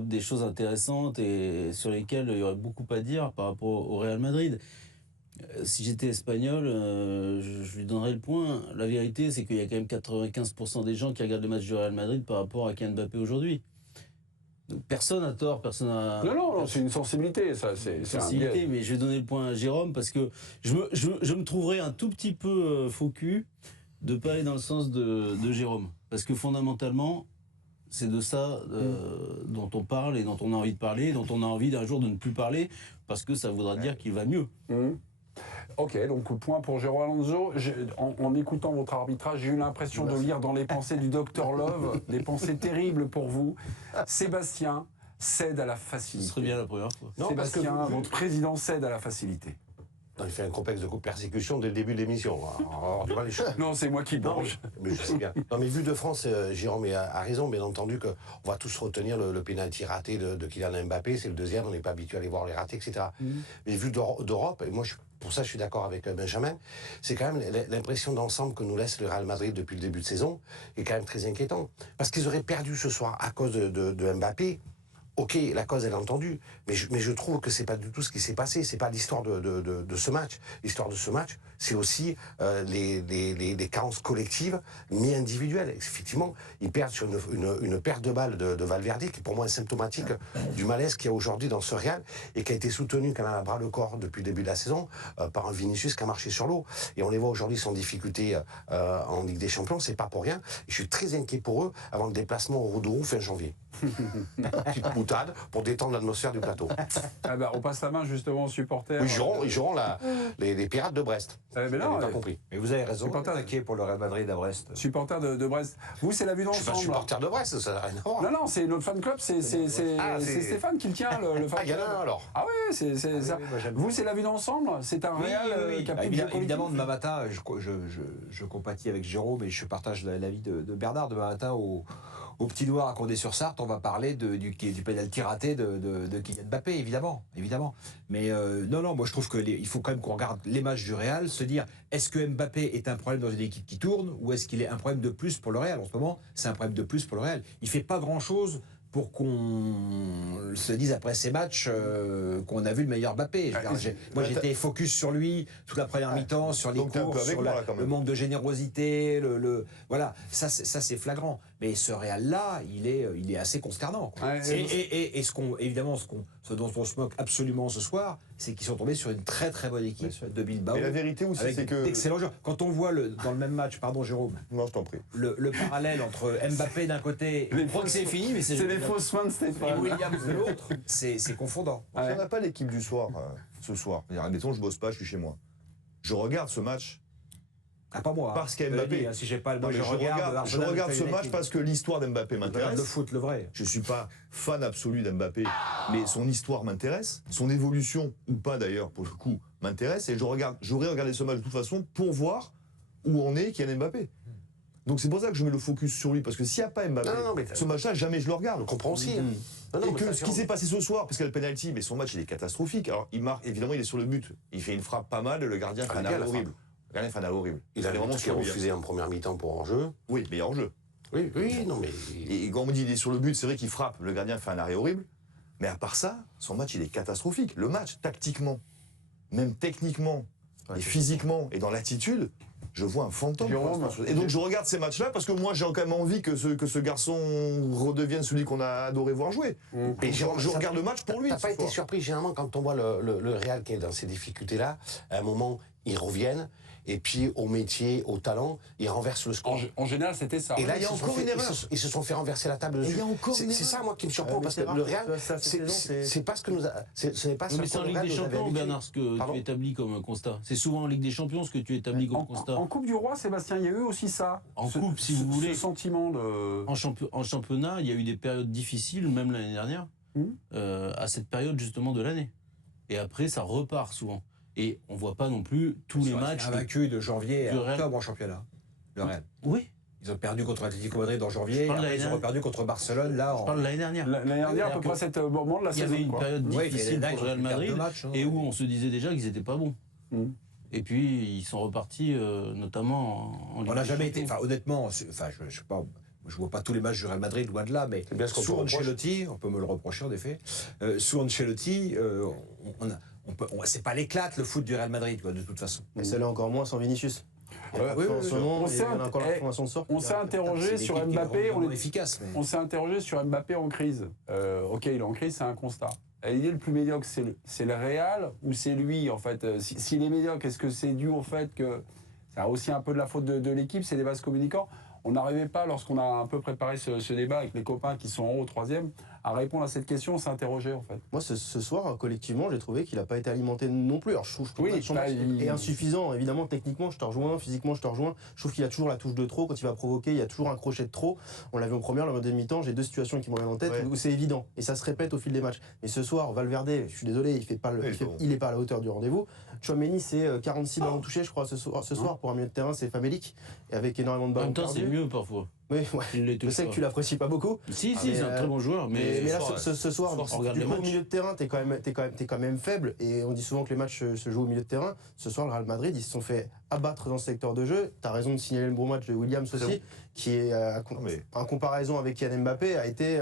des choses intéressantes et sur lesquelles il y aurait beaucoup à dire par rapport au Real Madrid. Si j'étais espagnol, je lui donnerais le point. La vérité, c'est qu'il y a quand même 95% des gens qui regardent le match du Real Madrid par rapport à Kylian Mbappé aujourd'hui. Donc personne n'a tort, personne n'a... Non, c'est une sensibilité, ça. C'est sensibilité, mais je vais donner le point à Jérôme parce que je me trouverais un tout petit peu faux cul de ne pas aller dans le sens de Jérôme. Parce que fondamentalement, c'est de ça dont on parle et dont on a envie de parler, et dont on a envie d'un jour de ne plus parler, parce que ça voudra dire qu'il va mieux. Ok, donc point pour Jérôme Alonso. En écoutant votre arbitrage, j'ai eu l'impression de lire dans les pensées du Dr Love des pensées terribles pour vous. Sébastien cède à la facilité. Ce serait bien la première fois. Non, Sébastien, votre président cède à la facilité. Non, il fait un complexe de persécution dès le début de l'émission. Non, c'est moi qui mange. Mais je sais bien. Non, mais vu de France, Jérôme a raison, bien entendu, qu'on va tous retenir le pénalty raté de Kylian Mbappé. C'est le deuxième, on n'est pas habitué à aller voir les ratés, etc. Mais vu d'Europe, et moi, pour ça, je suis d'accord avec Benjamin, c'est quand même l'impression d'ensemble que nous laisse le Real Madrid depuis le début de saison est quand même très inquiétant. Parce qu'ils auraient perdu ce soir à cause de Mbappé. Ok, la cause elle est entendue, mais je trouve que c'est pas du tout ce qui s'est passé. C'est pas l'histoire de ce match. L'histoire de ce match, c'est aussi les carences collectives, mais individuelles. Effectivement, ils perdent sur une perte de balles de Valverde, qui pour moi est symptomatique du malaise qu'il y a aujourd'hui dans ce Real et qui a été soutenu quand même à bras le corps depuis le début de la saison par un Vinicius qui a marché sur l'eau. Et on les voit aujourd'hui sans difficulté en Ligue des Champions. C'est pas pour rien. Je suis très inquiet pour eux avant le déplacement au Rodourou fin janvier. Petite boutade pour détendre l'atmosphère du plateau. Ah bah, on passe la main justement aux supporters. Oui, ils joueront les Pirates de Brest. Mais non, pas compris. Mais vous avez raison, inquiet pour le Real Madrid à Brest. Supporter de Brest. Vous, c'est la vue d'ensemble. Je suis pas supporter de Brest, ça n'a rien à voir. Non, c'est notre fan club, c'est Stéphane qui le tient, le fan club. Ah, il y en a un alors. Ah oui, c'est ça. Vous, c'est la vue d'ensemble. C'est un Real qui a plus de évidemment, demain matin, je compatis avec Jérôme et je partage l'avis de Bernard. Demain matin, au Petit Noir à Condé-sur-Sarthe, on va parler du pénalty raté de Kylian Mbappé, évidemment. Mais non, moi je trouve qu'il faut quand même qu'on regarde les matchs du Real, se dire, est-ce que Mbappé est un problème dans une équipe qui tourne ou est-ce qu'il est un problème de plus pour le Real? En ce moment, c'est un problème de plus pour le Real. Il fait pas grand-chose pour qu'on se dise après ces matchs qu'on a vu le meilleur Mbappé. Moi j'étais focus sur lui toute la première mi-temps, sur les courses, sur le manque de générosité, voilà, ça c'est flagrant. Mais ce Real-là, il est assez consternant. Et ce dont on se moque absolument ce soir, c'est qu'ils sont tombés sur une très très bonne équipe de Bilbao. Mais la vérité aussi, c'est que... Excellent joueur. Quand on voit dans le même match, pardon Jérôme, non, je t'en prie. Le parallèle entre Mbappé d'un côté, je crois que c'est fini, mais c'est les fausses mains de Stéphane. Et Williams de l'autre, c'est confondant. Si on n'a pas l'équipe du soir, ce soir, admettons, je bosse pas, je suis chez moi. Je regarde ce match. Ah, pas moi. Parce qu'il y a Mbappé. Si j'ai pas le je regarde ce match parce que l'histoire d'Mbappé m'intéresse. Le foot, le vrai. Je suis pas fan absolu d'Mbappé, mais son histoire m'intéresse. Son évolution, ou pas d'ailleurs, pour le coup, m'intéresse. Et j'aurais regardé ce match de toute façon pour voir où on est Kylian Mbappé. Donc c'est pour ça que je mets le focus sur lui, parce que s'il n'y a pas Mbappé, ce match-là, jamais je le regarde. Je comprends aussi. Et que ce qui s'est passé ce soir, parce qu'il y a le penalty, mais son match il est catastrophique. Alors il marque, évidemment, il est sur le but. Il fait une frappe pas mal, le gardien fait un arrêt horrible. Le gardien fait un arrêt horrible. Il a vraiment refusé en première mi-temps pour hors-jeu. Oui, mais hors-jeu. Oui, non mais... Et quand on me dit il est sur le but, c'est vrai qu'il frappe, le gardien fait un arrêt horrible. Mais à part ça, son match il est catastrophique. Le match, tactiquement, même techniquement, et physiquement, et dans l'attitude, je vois un fantôme. Et donc je regarde ces matchs-là parce que moi j'ai quand même envie que ce garçon redevienne celui qu'on a adoré voir jouer. Et je regarde le match pour lui. T'as pas été surpris généralement quand on voit le Real qui est dans ces difficultés-là, à un moment ils reviennent et puis au métier, au talent, ils renversent le score. En général c'était ça. Et là il y a encore une erreur. Ils se sont fait renverser la table dessus. C'est ça moi qui me surprend parce que le Real, c'est pas ce que nous a. Ce n'est pas ça. Mais c'est en Ligue des Champions, Bernard, ce que tu établis comme constat. C'est souvent en Ligue des Champions ce que tu établis comme constat. En Coupe du Roi, Sébastien, il y a eu aussi ça. En Coupe, si vous voulez. Ce sentiment de... En championnat, il y a eu des périodes difficiles, même l'année dernière, à cette période justement de l'année. Et après, ça repart souvent. Et on ne voit pas non plus tous les matchs. Vaincu de janvier à octobre en championnat. Le Real. Oui. Ils ont perdu contre l'Atlético Madrid en janvier, après ils ont perdu contre Barcelone là. Je parle de l'année dernière. L'année dernière, à peu près cet moment de la saison. Il y avait une période difficile pour le Real Madrid et où on se disait déjà qu'ils n'étaient pas bons. Et puis ils sont repartis, notamment en Ligue des Champions. On n'a jamais été, enfin honnêtement, enfin je sais pas, je vois pas tous les matchs du Real Madrid, loin de là, mais C'est bien ce qu'on sous peut reprocher. Ancelotti, on peut me le reprocher en effet, sous Ancelotti, c'est pas l'éclate le foot du Real Madrid, quoi, de toute façon. Mais celle-là encore moins sans Vinicius. Oui, En ce moment, on il y s'est en a encore la int- formation de sort. on s'est interrogé C'est sur l'équipe qui est Mbappé. vraiment efficace. Mais... On s'est interrogé sur Mbappé en crise. Ok, il est en crise, c'est un constat. Et l'idée le plus médiocre, c'est le Real ou c'est lui, en fait S'il est médiocre, est-ce que c'est dû au fait que c'est aussi un peu de la faute de l'équipe, c'est des vases communicants? On n'arrivait pas, lorsqu'on a un peu préparé ce débat avec les copains qui sont en haut au 3e, à répondre à cette question. On s'est interrogé, en fait. Moi, ce soir, collectivement, j'ai trouvé qu'il n'a pas été alimenté non plus. Alors, je trouve Oui, que son match il- est insuffisant. Évidemment, techniquement, je te rejoins. Physiquement, je te rejoins. Je trouve qu'il a toujours la touche de trop. Quand il va provoquer, il y a toujours un crochet de trop. On l'a vu en première, la deuxième mi-temps. J'ai deux situations qui m'en viennent en tête Ouais. où c'est évident. Et ça se répète au fil des matchs. Mais ce soir, Valverde, je suis désolé, il est pas à la hauteur du rendez-vous. Tchouaméni, c'est 46 ballons touchés, je crois, ce soir. Pour un milieu de terrain, c'est famélique. Et avec énormément de En ballons même temps, c'est perdus. mieux parfois. Oui, ouais. Il les Je touche sais que pas. tu l'apprécies pas beaucoup. Si, mais, c'est un très bon joueur, mais Mais là, ce soir, on regarde du les coup, au matchs. milieu de terrain, t'es quand même faible. Et on dit souvent que les matchs se jouent au milieu de terrain. Ce soir, le Real Madrid, ils se sont fait abattre dans ce secteur de jeu. T'as raison de signaler le bon match de Williams Très aussi, bon. qui est, mais- en comparaison avec Kylian Mbappé, a été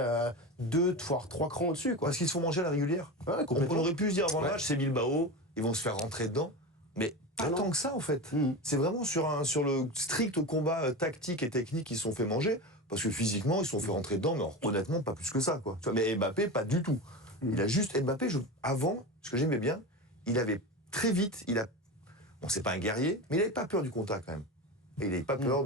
2 voire 3 crans au-dessus. Quoi. Parce qu'ils se font manger à la régulière. Ouais, On complètement. aurait pu se dire avant le Ouais. match, c'est Bilbao, ils vont se faire rentrer dedans. Mais pas Non, non. tant que ça, en fait. Mhm. C'est vraiment sur le strict combat tactique et technique qu'ils se sont fait manger. Parce que physiquement, ils se sont fait rentrer dedans, mais honnêtement, pas plus que ça, quoi. Tu vois, mais Mbappé, pas du tout. Il a juste. Mbappé, avant, ce que j'aimais bien, il avait très vite. Bon, c'est pas un guerrier, mais il n'avait pas peur du contact, quand même. Et il n'avait pas peur